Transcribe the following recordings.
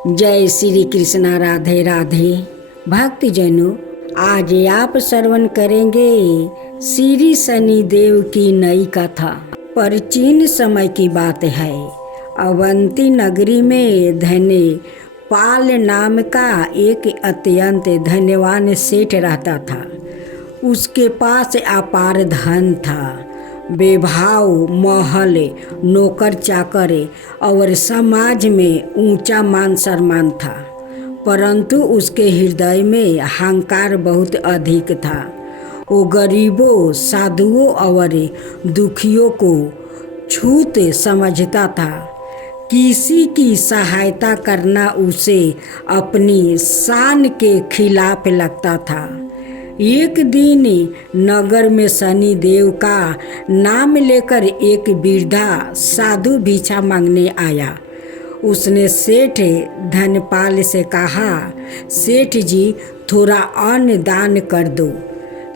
जय श्री कृष्णा। राधे राधे। भक्तजनों, आज आप श्रवण करेंगे श्री शनिदेव की नई कथा। प्राचीन समय की बात है। अवंती नगरी में धन्य पाल नाम का एक अत्यंत धन्यवान सेठ रहता था। उसके पास अपार धन था। बेभाव महल, नौकर चाकर और समाज में ऊंचा मान सम्मान था, परंतु उसके हृदय में अहंकार बहुत अधिक था। वो गरीबों, साधुओं और दुखियों को छूत समझता था। किसी की सहायता करना उसे अपनी शान के खिलाफ लगता था। एक दिन नगर में शनिदेव का नाम लेकर एक वृद्धा साधु भिक्षा मांगने आया। उसने सेठ धनपाल से कहा, सेठ जी, थोड़ा अन्न दान कर दो,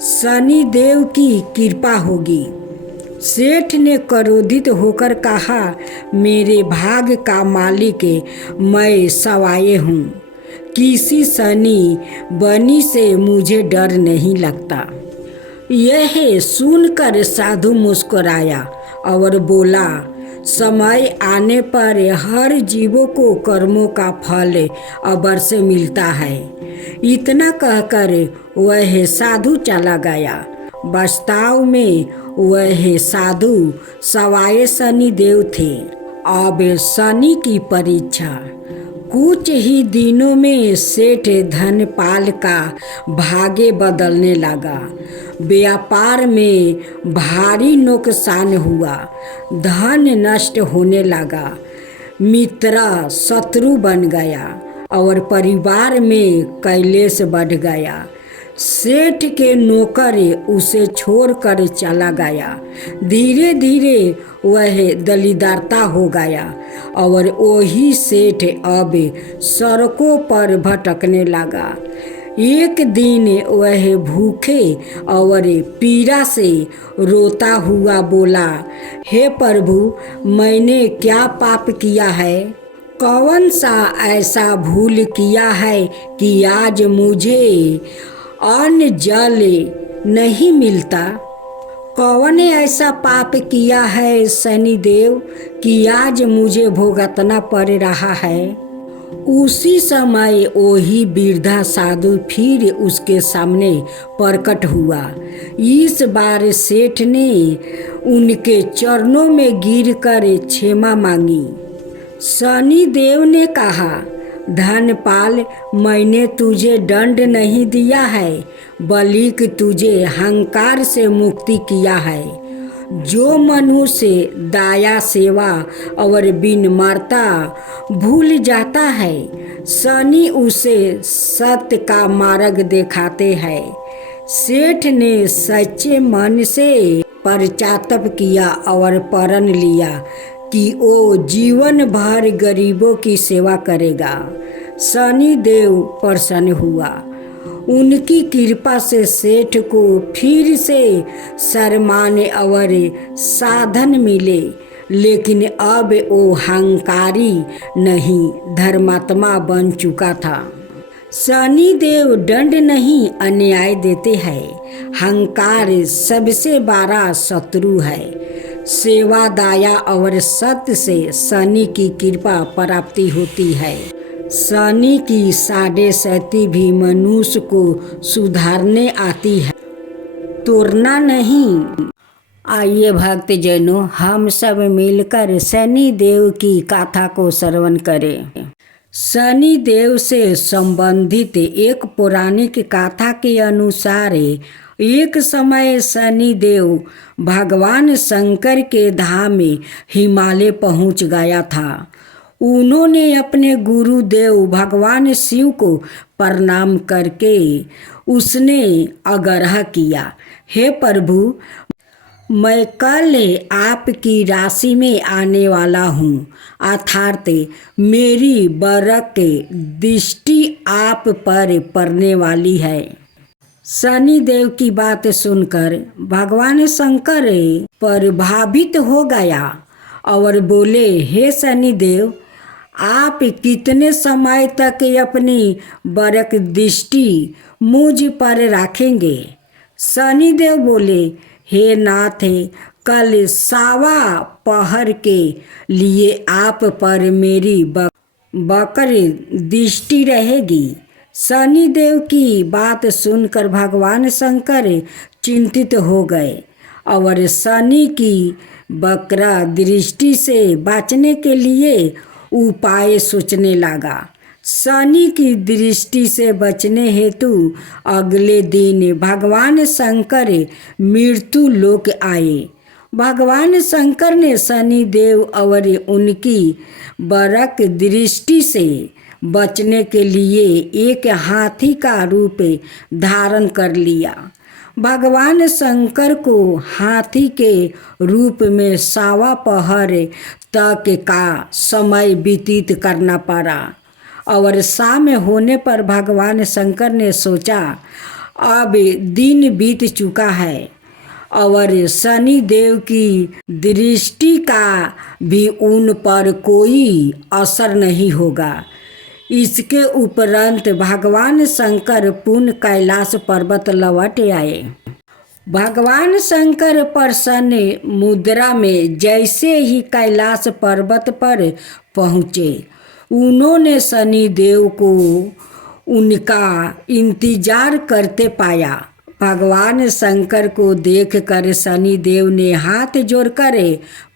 शनिदेव की कृपा होगी। सेठ ने क्रोधित होकर कहा, मेरे भाग का मालिक मैं सवाए हूँ। किसी शनि बनी से मुझे डर नहीं लगता। यह सुनकर साधु मुस्कुराया और बोला, समय आने पर हर जीवों को कर्मों का फल अवश्य मिलता है। इतना कहकर वह साधु चला गया। वास्तव में वह साधु सवाए शनिदेव थे। अब शनि की परीक्षा। कुछ ही दिनों में सेठ धनपाल का भाग्य बदलने लगा। व्यापार में भारी नुकसान हुआ, धन नष्ट होने लगा, मित्र शत्रु बन गया और परिवार में क्लेश बढ़ गया। सेठ के नौकर उसे छोड़कर चला गया। धीरे धीरे वह दलिद्रता हो गया और वही सेठ अब सड़कों पर भटकने लगा। एक दिन वह भूखे और पीड़ा से रोता हुआ बोला, हे प्रभु, मैंने क्या पाप किया है? कौन सा ऐसा भूल किया है कि आज मुझे अन्न जल नहीं मिलता? कौन ने ऐसा पाप किया है शनिदेव कि आज मुझे भुगतना पड़ रहा है? उसी समय वही वृद्धा साधु फिर उसके सामने प्रकट हुआ। इस बार सेठ ने उनके चरणों में गिरकर क्षमा मांगी। शनिदेव ने कहा, धनपाल, मैंने तुझे दंड नहीं दिया है, बल्कि तुझे अहंकार से मुक्ति किया है। जो मनुष्य दया, सेवा और विनम्रता भूल जाता है, शनि उसे सत्य का मार्ग दिखाते हैं। सेठ ने सच्चे मन से पश्चाताप किया और प्रण लिया कि वो जीवन भर गरीबों की सेवा करेगा। शनिदेव प्रसन्न हुआ। उनकी कृपा से सेठ को फिर से सम्मान और साधन मिले, लेकिन अब वो अहंकारी नहीं, धर्मात्मा बन चुका था। शनिदेव दंड नहीं, अन्याय देते हैं। अहंकार सबसे बड़ा शत्रु है। सेवा, दया और सत्य से शनि की कृपा प्राप्ति होती है। शनि की साढ़े शक्ति भी मनुष्य को सुधारने आती है, तोड़ना नहीं। आइए भक्तजनों, हम सब मिलकर शनि देव की कथा को श्रवण करें। शनि देव से संबंधित एक पौराणिक कथा के अनुसार एक समय शनि देव भगवान शंकर के धाम हिमालय पहुंच गया था। उन्होंने अपने गुरुदेव भगवान शिव को प्रणाम करके उसने आग्रह किया, हे प्रभु, मैं कल आपकी राशि में आने वाला हूँ, अर्थात मेरी बरक दृष्टि आप पर पड़ने वाली है। शनिदेव की बात सुनकर भगवान शंकर प्रभावित हो गया और बोले, हे शनिदेव, आप कितने समय तक अपनी बरक दृष्टि मुझ पर रखेंगे? शनिदेव बोले, हे नाथ, कल सावा पहर के लिए आप पर मेरी बकर दृष्टि रहेगी। शनिदेव की बात सुनकर भगवान शंकर चिंतित हो गए और शनि की वक्र दृष्टि से बचने के लिए उपाय सोचने लगा। शनि की दृष्टि से बचने हेतु अगले दिन भगवान शंकर मृत्यु लोक आए। भगवान शंकर ने शनि देव और उनकी बरक दृष्टि से बचने के लिए एक हाथी का रूप धारण कर लिया। भगवान शंकर को हाथी के रूप में सावा पहर तक का समय व्यतीत करना पड़ा और शाम होने पर भगवान शंकर ने सोचा, अब दिन बीत चुका है और शनि देव की दृष्टि का भी उन पर कोई असर नहीं होगा। इसके उपरांत भगवान शंकर पुनः कैलाश पर्वत लौट आए। भगवान शंकर प्रसन्न मुद्रा में जैसे ही कैलाश पर्वत पर पहुँचे, उन्होंने शनि देव को उनका इंतजार करते पाया। भगवान शंकर को देखकर शनि देव ने हाथ जोड़कर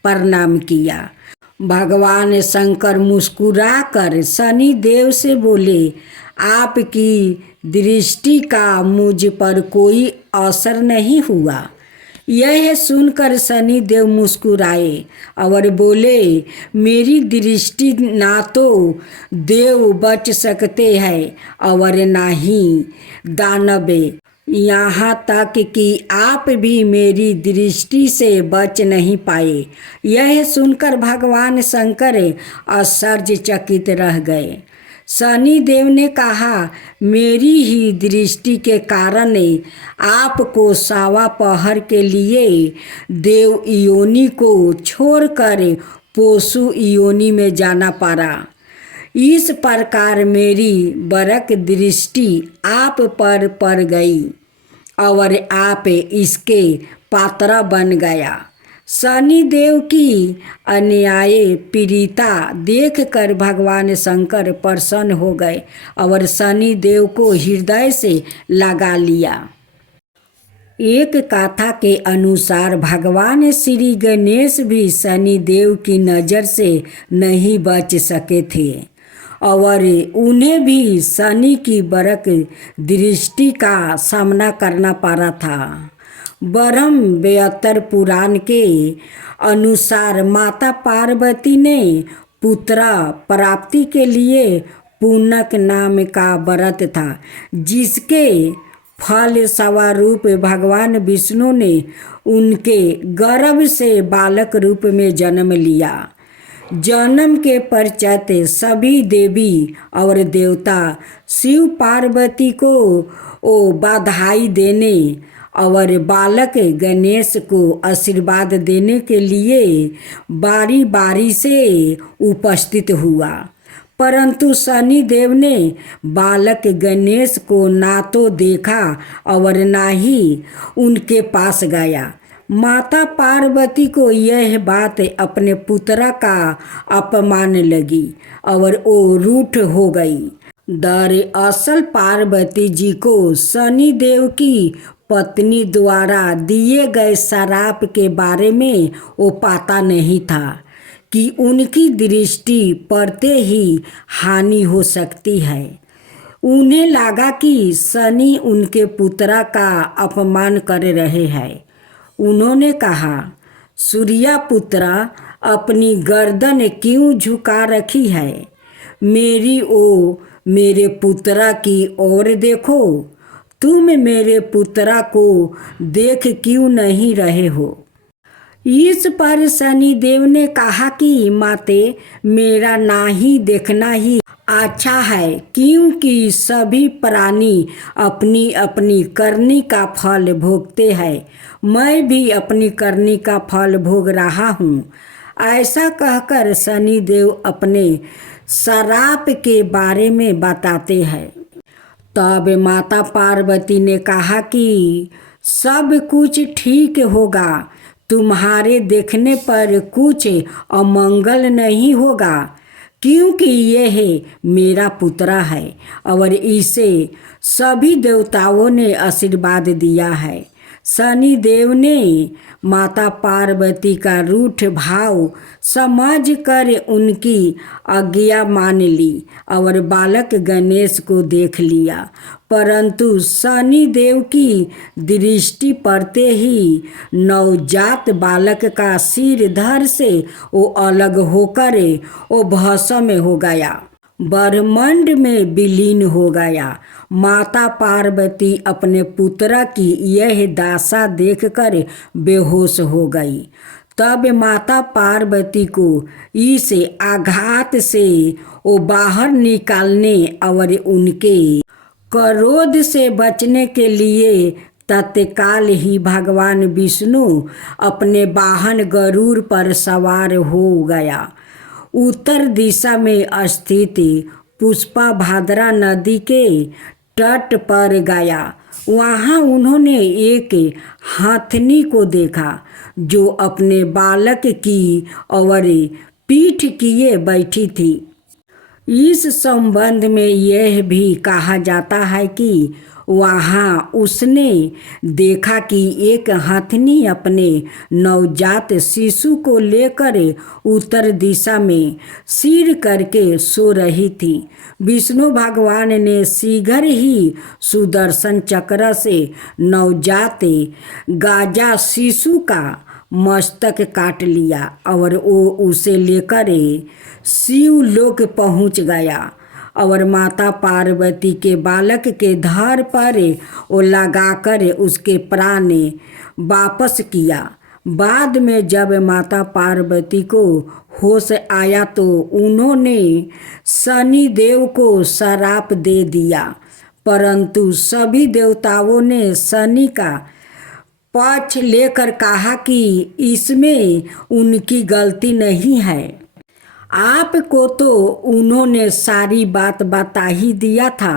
प्रणाम किया। भगवान शंकर मुस्कुराकर शनि देव से बोले, आपकी दृष्टि का मुझ पर कोई असर नहीं हुआ। यह सुनकर शनि देव मुस्कुराए और बोले, मेरी दृष्टि ना तो देव बच सकते हैं और ना ही दानव, यहाँ तक कि आप भी मेरी दृष्टि से बच नहीं पाए। यह सुनकर भगवान शंकर आश्चर्यचकित रह गए। शनि देव ने कहा, मेरी ही दृष्टि के कारण आपको सावा पहर के लिए देव योनि को छोड़कर पशु योनि में जाना पड़ा। इस प्रकार मेरी बरक दृष्टि आप पर पड़ गई और आप इसके पात्र बन गया। शनि देव की अन्याय पीड़िता देखकर भगवान शंकर प्रसन्न हो गए और शनि देव को हृदय से लगा लिया। एक कथा के अनुसार भगवान श्री गणेश भी शनि देव की नज़र से नहीं बच सके थे और उन्हें भी शनि की बरक दृष्टि का सामना करना पड़ा था। ब्रह्म वैवर्त पुराण के अनुसार माता पार्वती ने पुत्र प्राप्ति के लिए पूनक नाम का व्रत था, जिसके फल स्वरूप भगवान विष्णु ने उनके गर्भ से बालक रूप में जन्म लिया। जन्म के पश्चात सभी देवी और देवता शिव पार्वती को बधाई देने और बालक गणेश को आशीर्वाद देने के लिए बारी बारी से उपस्थित हुआ, परंतु शनि देव ने बालक गणेश को ना तो देखा और ना ही उनके पास गया। माता पार्वती को यह बात अपने पुत्र का अपमान लगी और वो रूठ हो गई। दरअसल पार्वती जी को शनि देव की पत्नी द्वारा दिए गए श्राप के बारे में वो पता नहीं था कि उनकी दृष्टि पड़ते ही हानि हो सकती है। उन्हें लगा कि शनि उनके पुत्र का अपमान कर रहे हैं। उन्होंने कहा, सूर्या पुत्र, अपनी गर्दन क्यों झुका रखी है? मेरे पुत्र की ओर देखो। तुम मेरे पुत्र को देख क्यों नहीं रहे हो? इस पर शनि देव ने कहा कि माते, मेरा ना ही देखना ही अच्छा है, क्योंकि सभी प्राणी अपनी अपनी करनी का फल भोगते हैं। मैं भी अपनी करनी का फल भोग रहा हूँ। ऐसा कहकर शनिदेव अपने श्राप के बारे में बताते हैं। तब माता पार्वती ने कहा कि सब कुछ ठीक होगा, तुम्हारे देखने पर कुछ अमंगल नहीं होगा, क्योंकि यह मेरा पुत्र है और इसे सभी देवताओं ने आशीर्वाद दिया है। शनिदेव ने माता पार्वती का रूठ भाव समझ कर उनकी आज्ञा मान ली और बालक गणेश को देख लिया, परंतु शनिदेव की दृष्टि पड़ते ही नवजात बालक का सिर धड़ से वो अलग होकर वो भस्म हो गया, ब्रह्मांड में विलीन हो गया। माता पार्वती अपने पुत्र की यह दशा देखकर बेहोश हो गई। तब माता पार्वती को इस आघात से वो बाहर निकालने और उनके क्रोध से बचने के लिए तत्काल ही भगवान विष्णु अपने वाहन गरुड़ पर सवार हो गया। उत्तर दिशा में स्थित पुष्पाभाद्रा नदी के तट पर गया। वहाँ उन्होंने एक हाथनी को देखा जो अपने बालक की और पीठ किए बैठी थी। इस संबंध में यह भी कहा जाता है कि वहाँ उसने देखा कि एक हथनी अपने नवजात शिशु को लेकर उत्तर दिशा में सिर करके सो रही थी। विष्णु भगवान ने शीघ्र ही सुदर्शन चक्र से नवजात गाजा शिशु का मस्तक काट लिया और वो उसे लेकर शिवलोक पहुँच गया और माता पार्वती के बालक के धड़ पर वो लगाकर उसके प्राण वापस किया। बाद में जब माता पार्वती को होश आया तो उन्होंने शनिदेव को श्राप दे दिया, परंतु सभी देवताओं ने शनि का पक्ष लेकर कहा कि इसमें उनकी गलती नहीं है। आपको तो उन्होंने सारी बात बता ही दिया था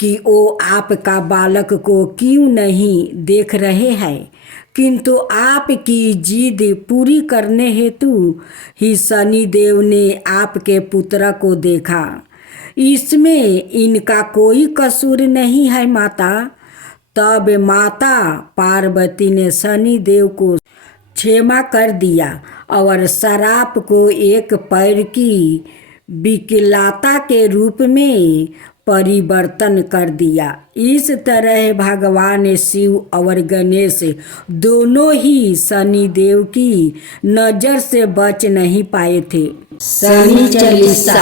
कि वो आपका बालक को क्यों नहीं देख रहे हैं, किंतु आपकी जिद पूरी करने हेतु ही शनिदेव ने आपके पुत्र को देखा। इसमें इनका कोई कसूर नहीं है माता। तब माता पार्वती ने शनिदेव को क्षमा कर दिया और श्राप को एक पैर की विकलाता के रूप में परिवर्तन कर दिया। इस तरह भगवान शिव और गणेश दोनों ही शनिदेव की नजर से बच नहीं पाए थे। शनि चालीसा।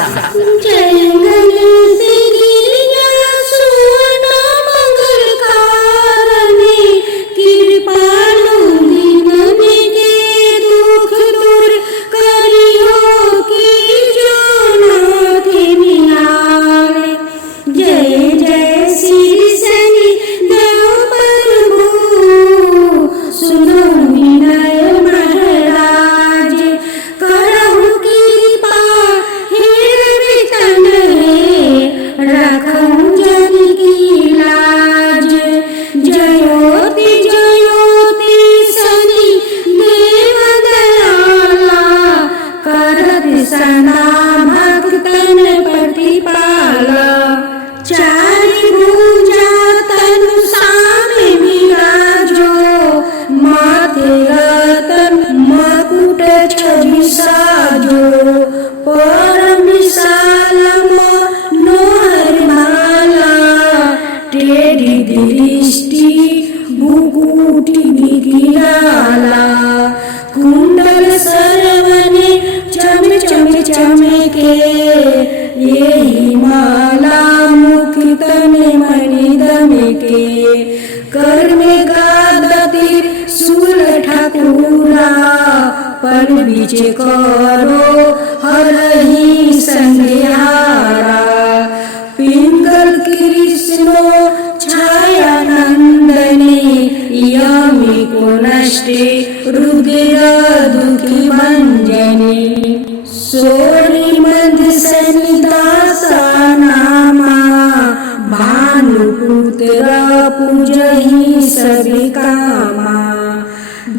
कुंडल सरवने चम चम चमके, यही माला मुख तने मणि दमके। कर में गादा तीर सूल ठाकुरा, पर बीच करो हरही संध्यारा। पिंगल कृष्णो छाया नंदने, यमी को नष्टे रुद्र दुखी भंजने। सोरी मंद सनिदासा नामा भानुपुत्र पूजहि सभी कामा।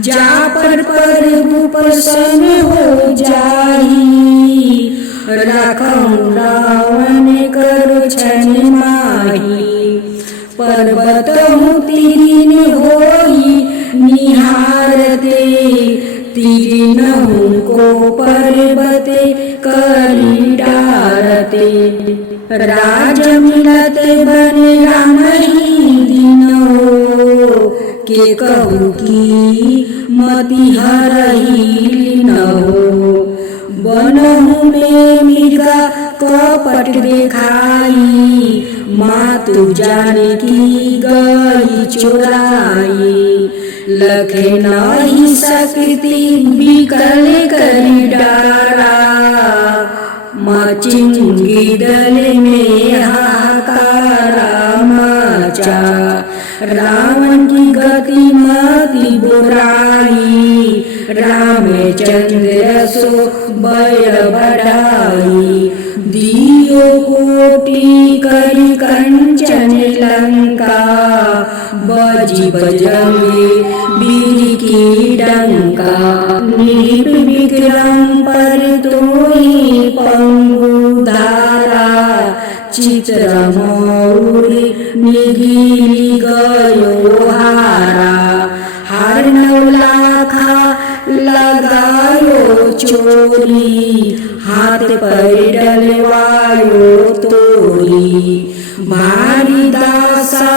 जा पर प्रभु प्रसन्न हो जाई राखऊं रावण कर छन माही। पर्वत तीन होई निहारते तीनों को पर्वते करी डारते। राज मिलत बन राम ही दिनो के कहू की मति हरही न हो। बनहु में मृगा कपट देखाई मातु जाने की गई चुराई। लखे नहीं सकती बिकल करी डारा मचिंगी दल में हाहाकारा मचा। रावण की गति मति बुराई रामचंद्र सो बल बढ़ाई। दियो कोटि करी कंचन लंका बजी बजंगे वीर की डंका। निप विक्रम पर तोहि पंगु धारा चित्र मौरी निगिरी गयो हारा। हर नौलाखा लगायो चोरी हाथ पर डलवायो तोरी। भारी दासा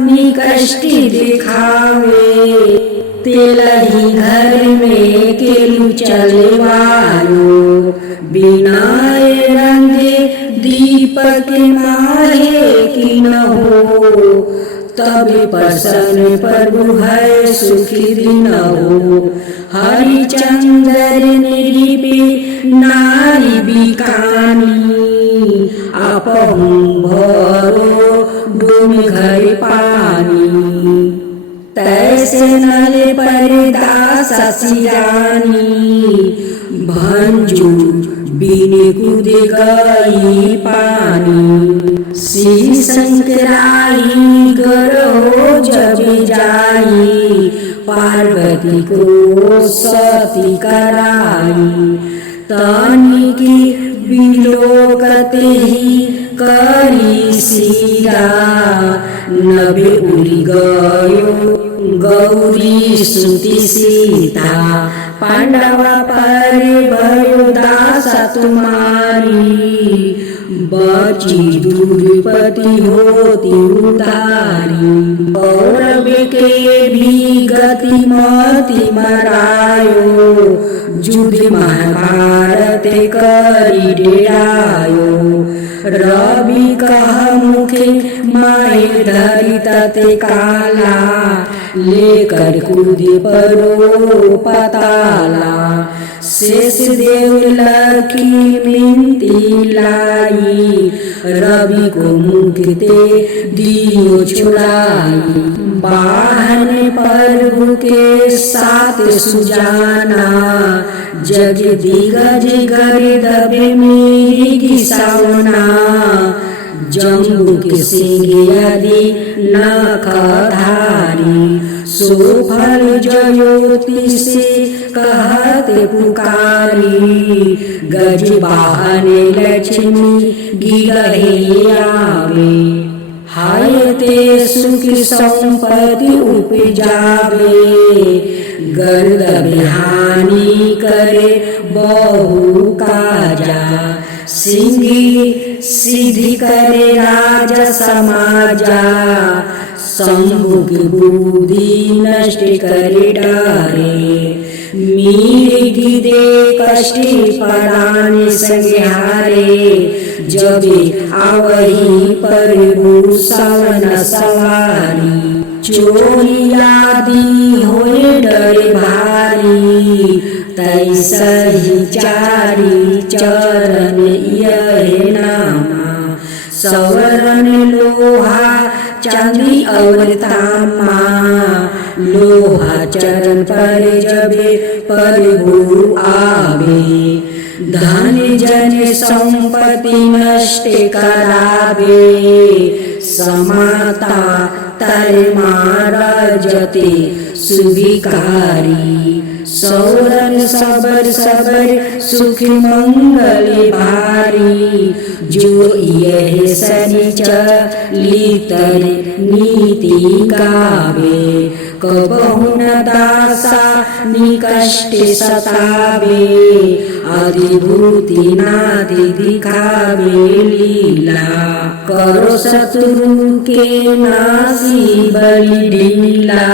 निकष्टि दिखावे तेलही घर में केलू चलवायो। बिना रंगे दीपक माहे की न हो तब प्रसन्न प्रभु है सुखी दिन हो। हरिचंद्र निरीपी नारी बिकानी आपहु भरो डूम घर पानी। तैसे नल पर दासा सिरानी भंजू बिन कूद गई पानी। श्री शंकराई गरो जब जाई पार्वती को सती कराई। तानी की विलोकत ही करी सीरा नभे उड़ी गयो गौरी सुती सीता। पांडवा पर भयो दासा तुम्हारी बची दुर्पति होती उतारी। कौरव के भी गति मति मरायो युद्ध महाभारत करी डेरायो। रवि कह मुखे माए धरी तते काला लेकर कूद परो पताला। शेष देव लखी मिनती लाई रवि को मुक्ते दियो छुड़ाई। बाहन प्रभु के साथ सुजाना जग दिगज गर्दभ मेरी घिसावना। जम्बू के सिंह आदि नखधारी सोफल ज्योति से कहते पुकारी। गज वाहन लक्ष्मी गिरहे आवे हाय ते सुख संपत्ति उपजावे। गर्द बिहानी करे बहु काजा सिंगी सिद्धि करे राजा समाजा। शंभु की बुद्धि नष्ट करे डारे मीर दे कष्टि परान संहारे। जबे आवही प्रभु सवन सवारी चोरी आदि होए डर भारी। तैसही चारी चरण यह नामा सवरण लोहा चांदी और तामा। लोहा चरण पर जबे प्रभु आवे धन जन संपत्ति नष्ट करावे, समाता तर मारजते सुभिकारी, सौरन सबर सबर सुख मंगल भारी, जो यह सनिचलितर नीति गावे, कबहु न दासा निकष्ट सतावे, अधिभूति नादि दिखावे लीला, करो शत्रु के नासी बलि ढीला,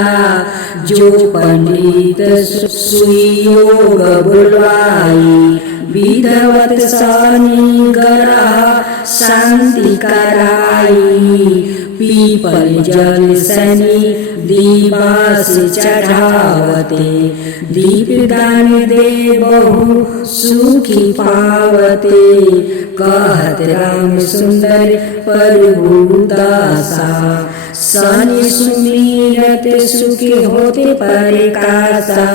जो पंडित सुयोग बुलवाई, विधवत शनि ग्रह शांति कराई, पीपल जल शनि दिवस चढ़ावते, दीप दान दे बहु सुखी पावते, कहत राम सुंदर प्रभु दासा, शनि सुमिरत सुखी होते प्रकाशा,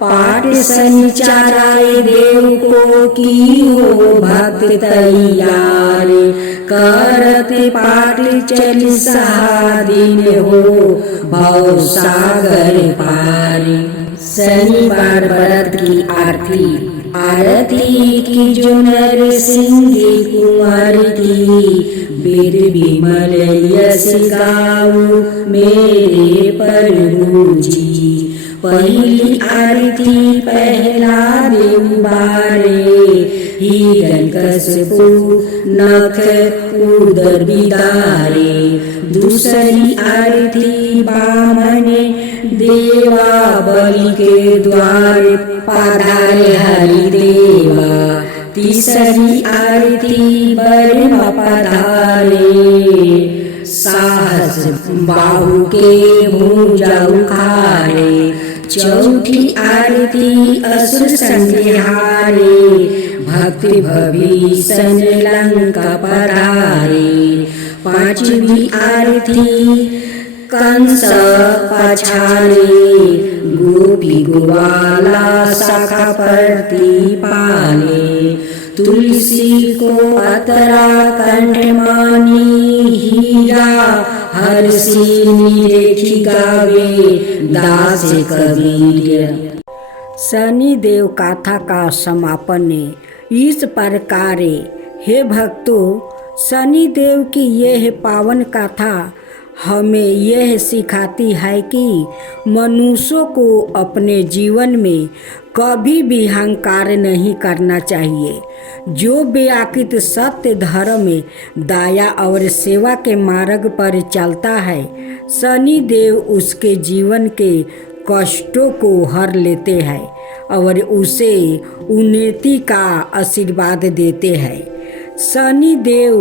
पाठ शनिचराय देव को की हो भक्त तैयार, करत पाठ चालीसा दिन हो भव सागर पार। शनिवार व्रत की आरती। आरती की जो नर सिंह कुंवर की, वेद विमल यश गाऊ मेरे प्रभु जी, पहली आरती पहला देव बारे, हिरण्यकशिपु नख उदर बिदारे, दूसरी आरती बामन देवा बलि के द्वार पधारे हरिदेवा, तीसरी आरती बर्मा पधारे, साहस बाहु के भुजा उखारे, चौथी आरती असुर संहारे, भक्ति भविष्य लंका पधारे, पांचवी आरती कंस पछारे, गोपी ग्वाला शाखा प्रति पाले, तुलसी को अतरा कंठ मानी, हीरा हर्षिनी रेखी गावे दास कबीर। शनि देव गाथा का समापन इस प्रकार। हे भक्तों, शनि देव की यह पावन गाथा हमें यह सिखाती है कि मनुष्यों को अपने जीवन में कभी भी अहंकार नहीं करना चाहिए। जो व्याकृत सत्य धर्म में दया और सेवा के मार्ग पर चलता है, शनि देव उसके जीवन के कष्टों को हर लेते हैं और उसे उन्नति का आशीर्वाद देते हैं। शनि देव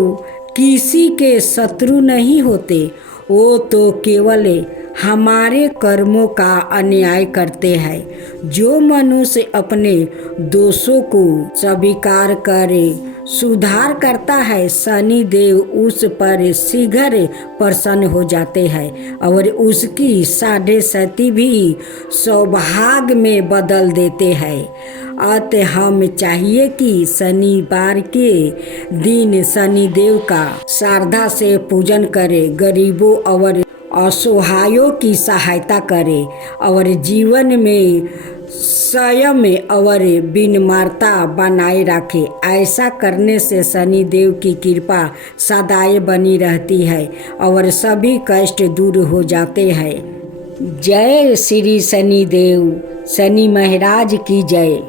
किसी के शत्रु नहीं होते, वो तो केवल हमारे कर्मों का अन्याय करते हैं। जो मनुष्य अपने दोषों को स्वीकार करे, सुधार करता है, शनि देव उस पर शीघ्र प्रसन्न हो जाते हैं और उसकी साढ़े शक्ति भी सौभाग्य में बदल देते हैं। अतः हम चाहिए कि शनिवार के दिन शनि देव का श्रद्धा से पूजन करें, गरीबों और असहायों की सहायता करें और जीवन में संयम और विनम्रता बनाए रखें। ऐसा करने से शनि देव की कृपा सदैव बनी रहती है और सभी कष्ट दूर हो जाते हैं। जय श्री शनि देव, शनि महाराज की जय।